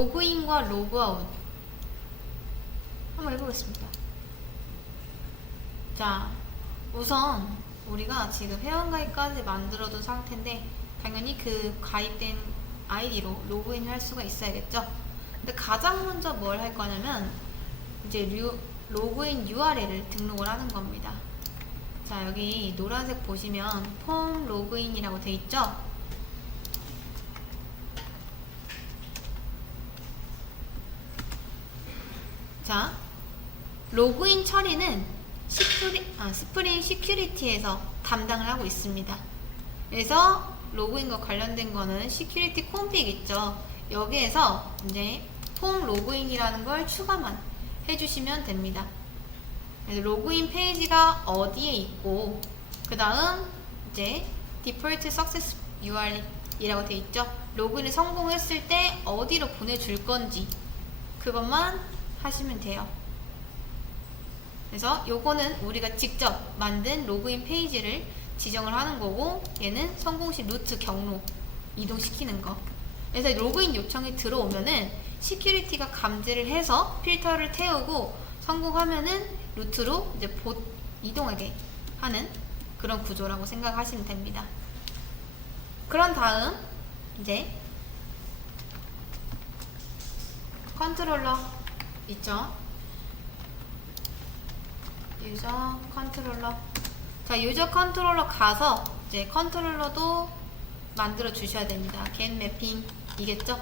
로그인과 로그아웃 한번 해보겠습니다. 자, 우선 우리가 지금 회원가입까지 만들어둔 상태인데 당연히 그 가입된 아이디로 로그인 할 수가 있어야겠죠. 근데 가장 먼저 뭘 할 거냐면 이제 류- 로그인 URL을 등록을 하는 겁니다. 자, 여기 노란색 보시면 폼 로그인이라고 돼 있죠? 자, 로그인 처리는 시프리, 아, 스프링 시큐리티에서 담당을 하고 있습니다. 그래서 로그인과 관련된 거는 시큐리티 콤픽 있죠. 여기에서 이제 폼 로그인이라는 걸 추가만 해주시면 됩니다. 로그인 페이지가 어디에 있고 그 다음 이제 디폴트 석세스 URL이라고 돼 있죠. 로그인을 성공했을 때 어디로 보내줄 건지 그것만 하시면 돼요. 그래서 요거는 우리가 직접 만든 로그인 페이지를 지정을 하는 거고 얘는 성공 시 루트 경로 이동시키는 거. 그래서 로그인 요청이 들어오면은 시큐리티가 감지를 해서 필터를 태우고 성공하면은 루트로 이제 보, 이동하게 하는 그런 구조라고 생각하시면 됩니다. 그런 다음 이제 컨트롤러 있죠? 유저 컨트롤러. 자 유저 컨트롤러 가서 이제 컨트롤러도 만들어 주셔야 됩니다. Get 매핑 이겠죠?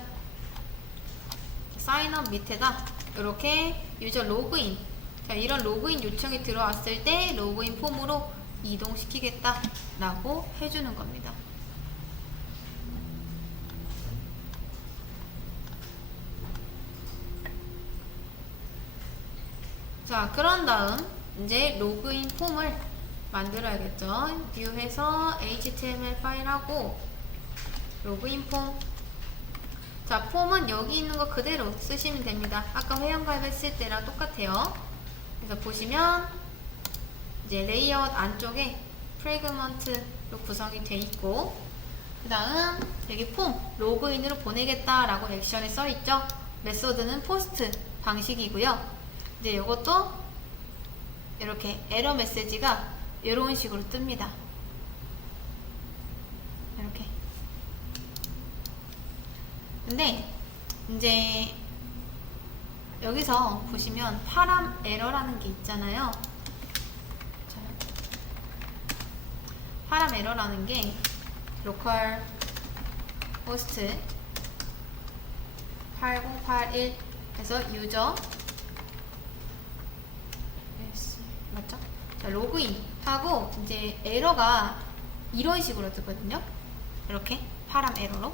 사인업 밑에다 이렇게 유저 로그인. 자 이런 로그인 요청이 들어왔을 때 로그인 폼으로 이동시키겠다 라고 해주는 겁니다 자 그런 다음 이제 로그인 폼을 만들어야겠죠 뷰해서 html 파일하고 로그인 폼 자, 폼은 여기 있는 거 그대로 쓰시면 됩니다. 아까 회원 가입 했을 때랑 똑같아요. 그래서 보시면 이제 레이아웃 안쪽에 프레그먼트로 구성이 돼 있고 그 다음 여기 폼 로그인으로 보내겠다라고 액션에 써 있죠. 메소드는 포스트 방식이고요. 이제 이것도 이렇게 에러 메시지가 이런 식으로 뜹니다. 이렇게. 근데 이제 여기서 보시면 파람 에러라는 게 있잖아요. 자, 파람 에러라는 게 로컬 호스트 8081 해서 유저 맞죠? 자, 로그인 하고 이제 에러가 이런 식으로 뜨거든요. 이렇게 파람 에러로.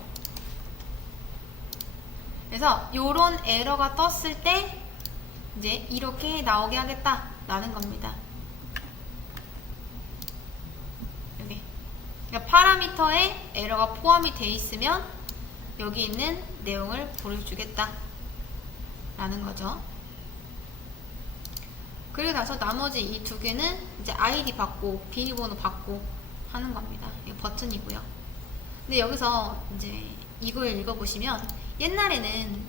그래서 요런 에러가 떴을 때 이제 이렇게 나오게 하겠다라는 겁니다. 여기. 그러니까 파라미터에 에러가 포함이 돼 있으면 여기 있는 내용을 보여주겠다 라는 거죠. 그리고 나서 나머지 이 두 개는 이제 아이디 받고 비밀번호 받고 하는 겁니다. 이거 버튼이고요. 근데 여기서 이제 이걸 읽어보시면 옛날에는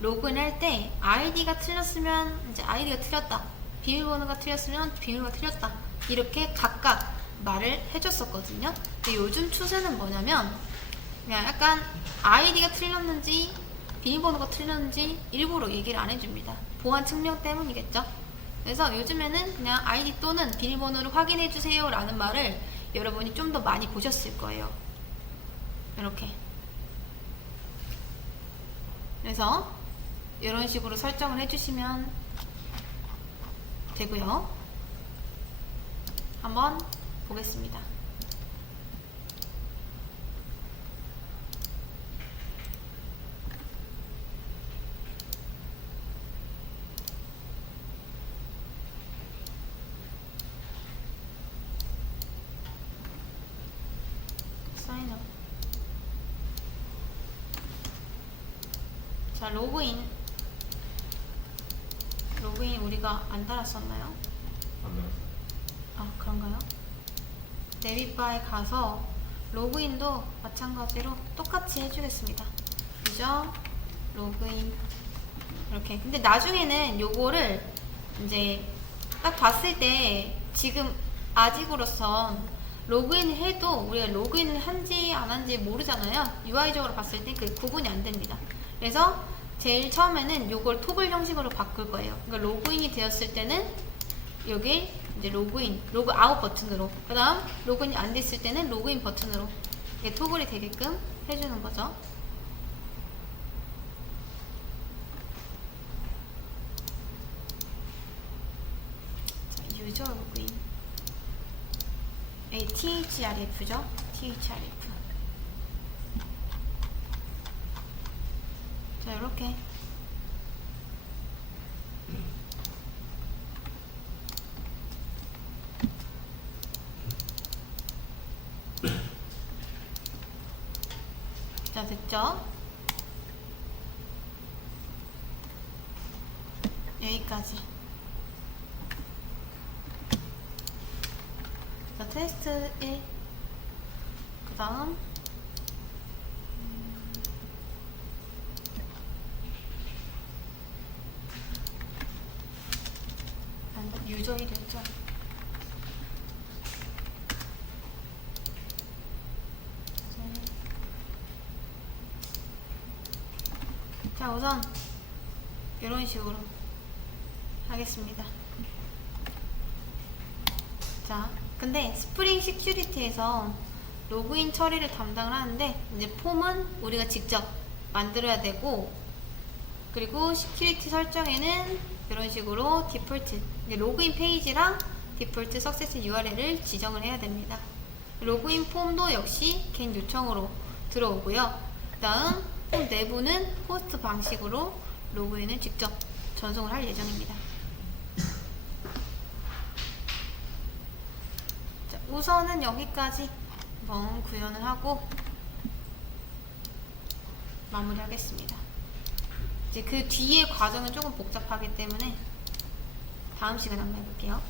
로그인 할 때 아이디가 틀렸으면 이제 아이디가 틀렸다. 비밀번호가 틀렸으면 비밀번호가 틀렸다. 이렇게 각각 말을 해줬었거든요. 근데 요즘 추세는 뭐냐면 그냥 약간 아이디가 틀렸는지 비밀번호가 틀렸는지 일부러 얘기를 안 해줍니다. 보안 측면 때문이겠죠. 그래서 요즘에는 그냥 아이디 또는 비밀번호를 확인해 주세요 라는 말을 여러분이 좀 더 많이 보셨을 거예요. 이렇게. 그래서 이런 식으로 설정을 해주시면 되고요. 한번 보겠습니다. 사인업. 자, 로그인. 로그인 우리가 안 달았었나요? 안 들었어. 아, 그런가요? 네비바에 가서 로그인도 마찬가지로 똑같이 해주겠습니다. 유저 로그인 이렇게 근데 나중에는 요거를 이제 딱 봤을 때 지금 아직으로선 로그인을 해도 우리가 로그인을 한지 안 한지 모르잖아요 UI적으로 봤을 때 그 구분이 안 됩니다 그래서 제일 처음에는 요걸 토글 형식으로 바꿀 거예요. 그러니까 로그인이 되었을 때는 여기 이제 로그인, 로그 아웃 버튼으로. 그 다음 로그인이 안 됐을 때는 로그인 버튼으로 이게 토글이 되게끔 해주는 거죠. 자, 유저 로그인. 에 THRF죠? THRF 자 이렇게. 자 됐죠? 여기까지. 자 테스트 1그 다음 유저 1이었죠 자 우선 이런 식으로 하겠습니다. 자 근데 스프링 시큐리티에서 로그인 처리를 담당을 하는데 이제 폼은 우리가 직접 만들어야 되고 그리고 시큐리티 설정에는 이런 식으로 디폴트 로그인 페이지랑 디폴트 석세스 URL을 지정을 해야 됩니다. 로그인 폼도 역시 겐 요청으로 들어오고요. 그 다음 폼 내부는 호스트 방식으로 로그인을 직접 전송을 할 예정입니다. 자, 우선은 여기까지 한번 구현을 하고 마무리하겠습니다. 이제 그 뒤에 과정은 조금 복잡하기 때문에 다음 시간에 한번 해볼게요.